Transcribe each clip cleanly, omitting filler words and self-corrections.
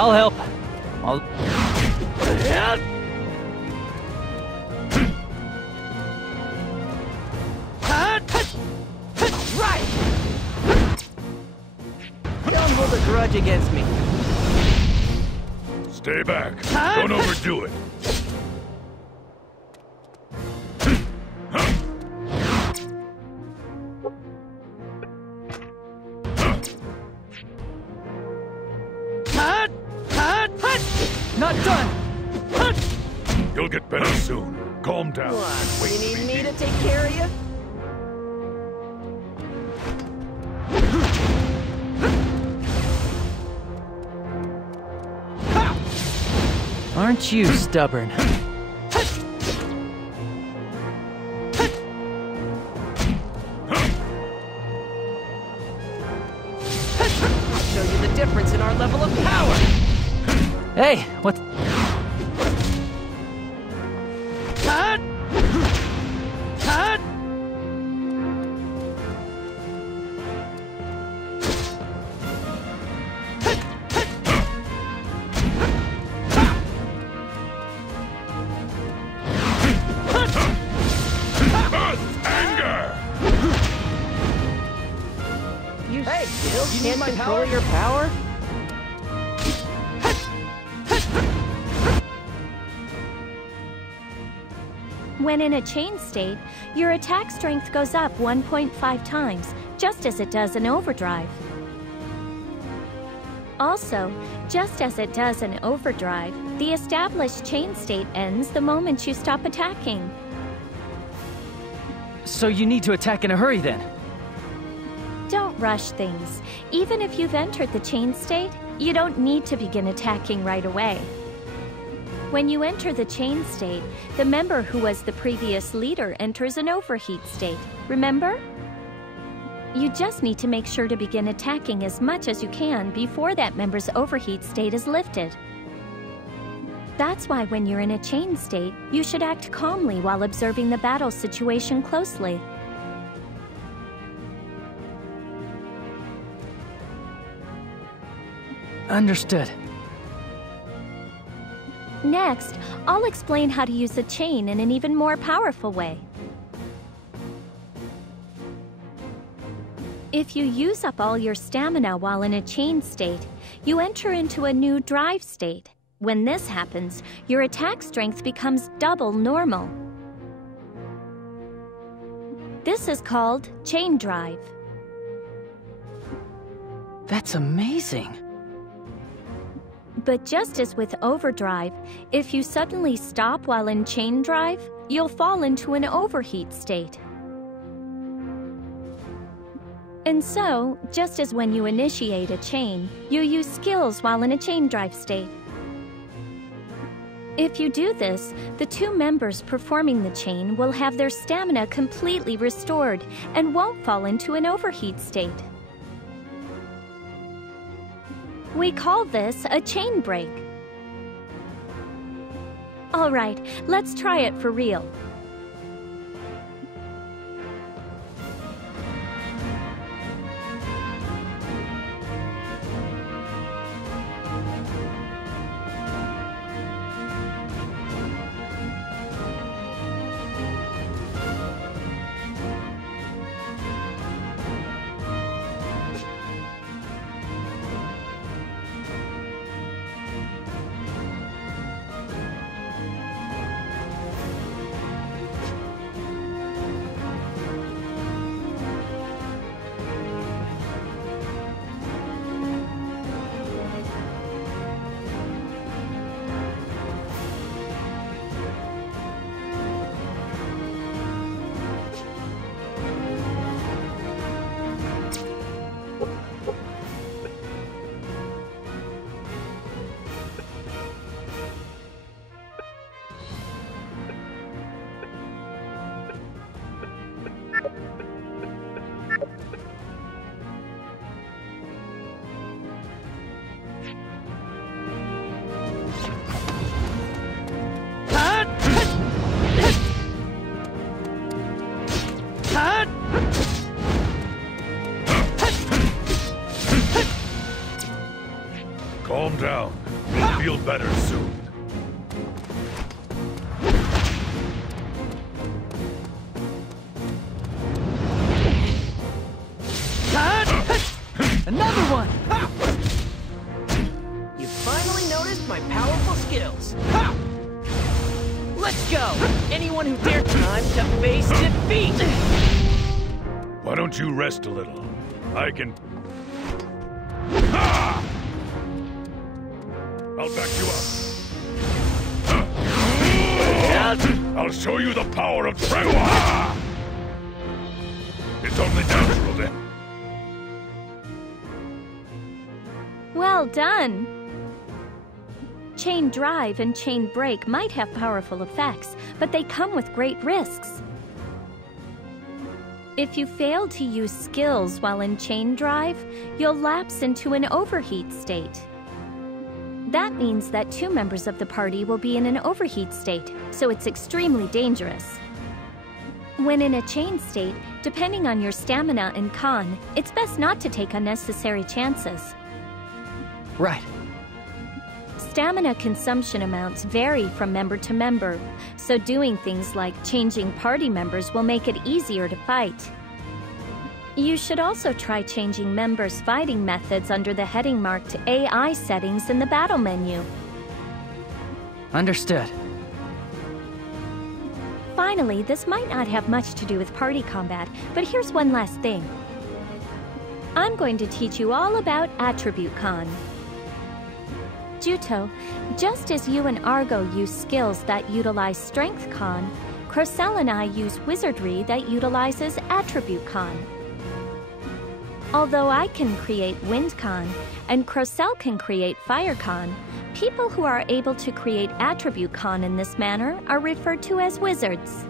I'll help. I'll... Right! Don't hold a grudge against me. Stay back. Don't overdo it. Not done! You'll get better soon. Calm down. What? You need me to take care of you? Aren't you stubborn? I'll show you the difference in our level of power. Hey, what? Hey, still can't control your power? When in a chain state, your attack strength goes up 1.5 times, just as it does in overdrive. Also, just as it does in overdrive, the established chain state ends the moment you stop attacking. So you need to attack in a hurry then? Don't rush things. Even if you've entered the chain state, you don't need to begin attacking right away. When you enter the chain state, the member who was the previous leader enters an overheat state. Remember? You just need to make sure to begin attacking as much as you can before that member's overheat state is lifted. That's why when you're in a chain state, you should act calmly while observing the battle situation closely. Understood. Next, I'll explain how to use a chain in an even more powerful way. If you use up all your stamina while in a chain state, you enter into a new drive state. When this happens, your attack strength becomes double normal. This is called chain drive. That's amazing. But just as with overdrive, if you suddenly stop while in chain drive, you'll fall into an overheat state. And so, just as when you initiate a chain, you use skills while in a chain drive state. If you do this, the two members performing the chain will have their stamina completely restored and won't fall into an overheat state. We call this a chain break. All right, let's try it for real. feel better soon. Another one! You finally noticed my powerful skills. Let's go! Anyone who dared time to face defeat! Why don't you rest a little? I can... I'll back you up. I'll show you the power of Tremor! It's only natural then. Well done! Chain drive and chain break might have powerful effects, but they come with great risks. If you fail to use skills while in chain drive, you'll lapse into an overheat state. That means that 2 members of the party will be in an overheat state, so it's extremely dangerous. When in a chain state, depending on your stamina and con, it's best not to take unnecessary chances. Right. Stamina consumption amounts vary from member to member, so doing things like changing party members will make it easier to fight. You should also try changing members' fighting methods under the heading marked AI settings in the battle menu. Understood. Finally, this might not have much to do with party combat, but here's one last thing. I'm going to teach you all about Attribute Con. Juto, just as you and Argo use skills that utilize Strength Con, Crocell and I use Wizardry that utilizes Attribute Con. Although I can create Wind Con and Crocell can create Fire Con, people who are able to create Attribute Con in this manner are referred to as wizards.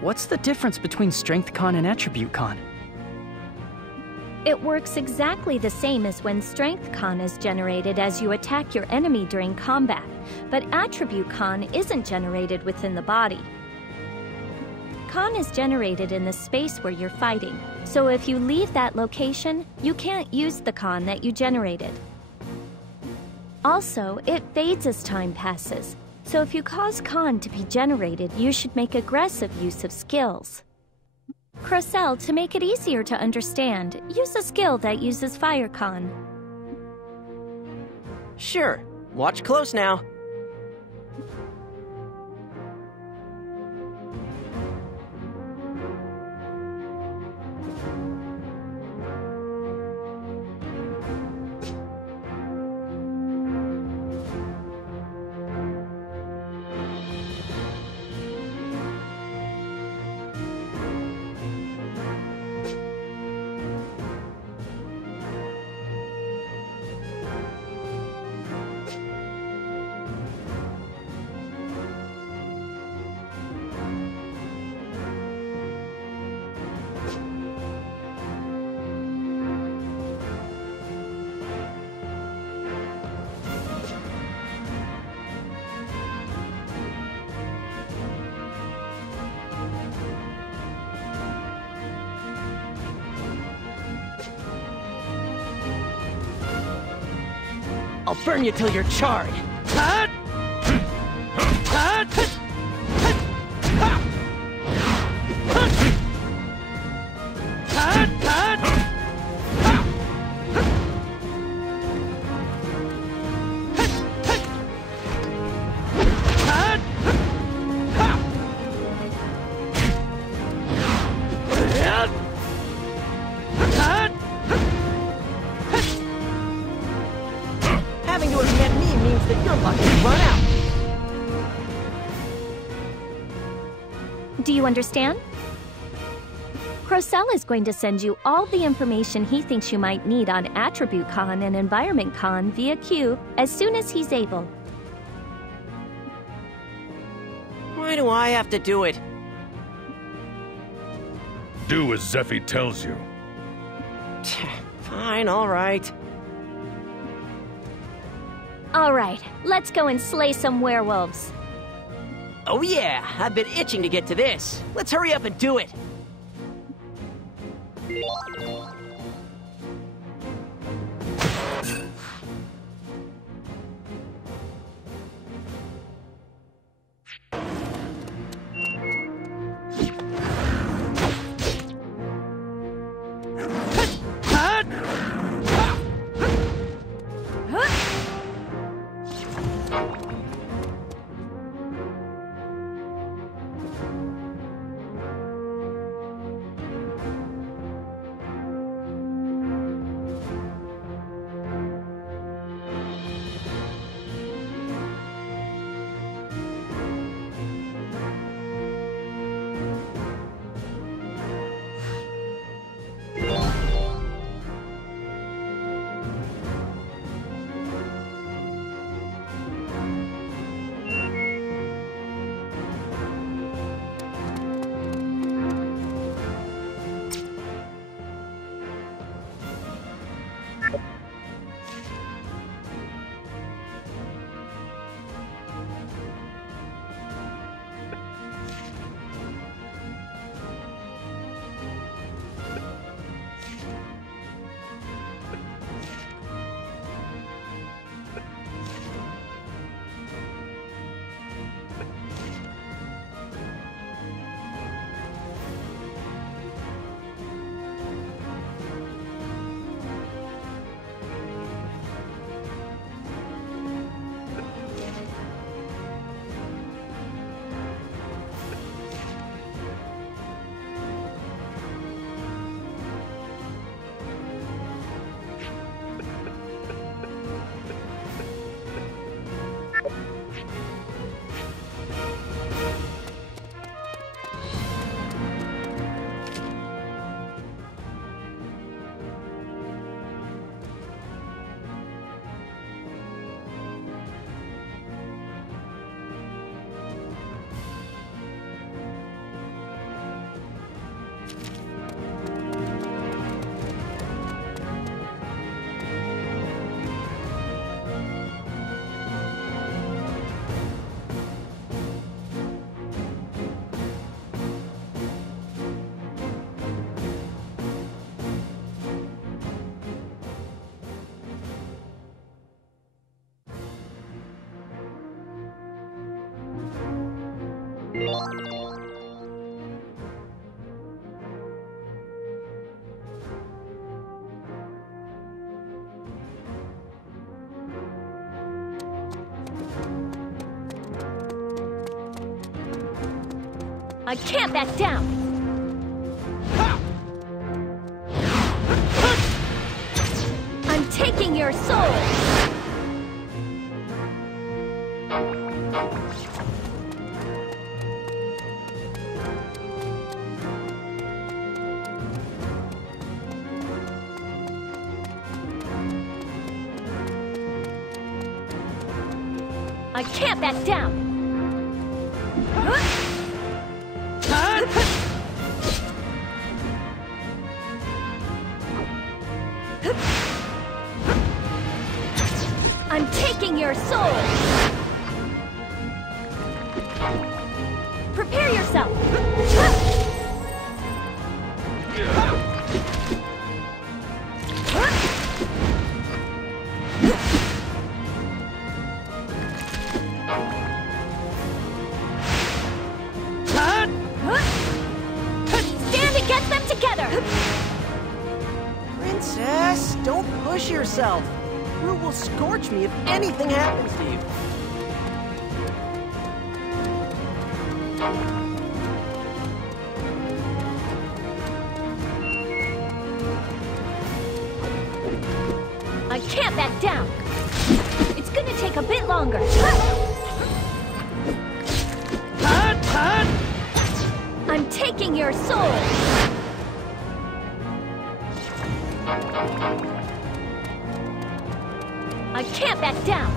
What's the difference between Strength Con and Attribute Con? It works exactly the same as when Strength Con is generated as you attack your enemy during combat, but Attribute Con isn't generated within the body. Con is generated in the space where you're fighting, so if you leave that location, you can't use the con that you generated. Also, it fades as time passes, so if you cause con to be generated, you should make aggressive use of skills. Crocell, to make it easier to understand, use a skill that uses Fire Con. Sure. Watch close now. I'll burn you till you're charred. Having to have met me means that your luck has run out. Do you understand? Crocell is going to send you all the information he thinks you might need on Attribute Con and Environment Con via Q as soon as he's able. Why do I have to do it? Do as Zeffy tells you. Fine, all right. All right, let's go and slay some werewolves. Oh yeah, I've been itching to get to this. Let's hurry up and do it. I can't back down! I'm taking your soul! I can't back down! I'm taking your soul! Prepare yourself! Stand against them together! Princess, don't push yourself. Rue will scorch me if anything happens to you. I can't back down. It's gonna take a bit longer. I'm taking your soul. I can't back down.